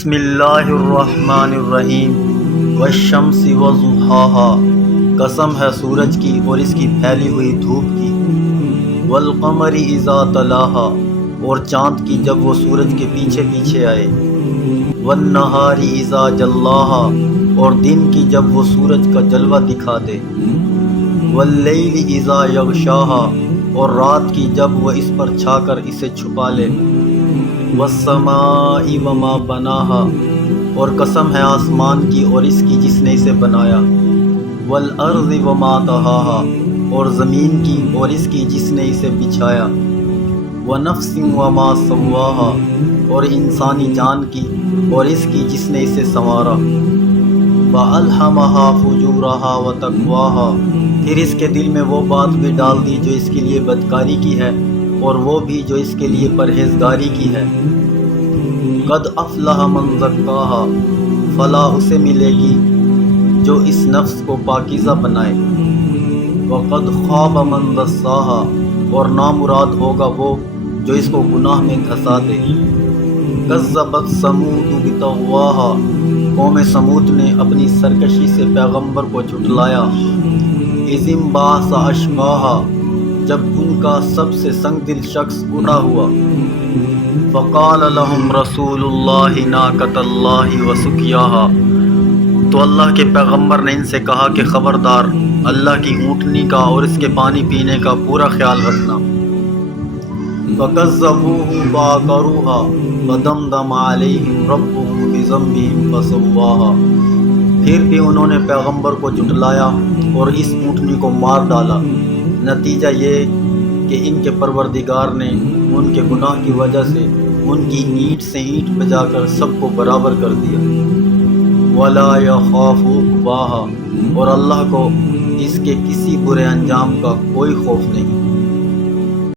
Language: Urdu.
بسم اللہ الرحمن الرحیم والشمس وضحاها، قسم ہے سورج کی اور اس کی پھیلی ہوئی دھوپ کی، والقمر اذا تلاها، اور چاند کی جب وہ سورج کے پیچھے پیچھے آئے، والنہار اذا جلاها، اور دن کی جب وہ سورج کا جلوہ دکھا دے، واللیل اذا یغشاها، اور رات کی جب وہ اس پر چھا کر اسے چھپا لے، والسماء وما بناها، اور قسم ہے آسمان کی اور اس کی جس نے اسے بنایا، والارض وما طحاها، اور زمین کی اور اس کی جس نے اسے بچھایا، ونفس وما سواها، اور انسانی جان کی اور اس کی جس نے اسے سنوارا، فألہمها فجورها وتقواها، پھر اس کے دل میں وہ بات بھی ڈال دی جو اس کے لیے بدکاری کی ہے اور وہ بھی جو اس کے لیے پرہیزگاری کی ہے، قد افلح من زکاها، فلاح اسے ملے گی جو اس نفس کو پاکیزہ بنائے، وقد خاب من دساها، اور نامراد ہوگا وہ جو اس کو گناہ میں دھسا دے، کذبت ثمود بطغواها، قوم ثمود نے اپنی سرکشی سے پیغمبر کو جھٹلایا، اذ انبعث اشقاها، جب ان کا سب سے سنگ دل شخص اٹھا ہوا، فقال لهم رسول اللہ ناقۃ اللہ وسقیاها، تو اللہ کے پیغمبر نے ان سے کہا کہ خبردار اللہ کی اونٹنی کا اور اس کے پانی پینے کا پورا خیال رکھنا، فکذبوہ فعقروها فدمدم علیہم ربهم بذنبهم فسواها، پھر بھی انہوں نے پیغمبر کو جھٹلایا اور اس اونٹنی کو مار ڈالا، نتیجہ یہ کہ ان کے پروردگار نے ان کے گناہ کی وجہ سے ان کی اینٹ سے اینٹ بجا کر سب کو برابر کر دیا، ولا یخاف عقباها، اور اللہ کو اس کے کسی برے انجام کا کوئی خوف نہیں۔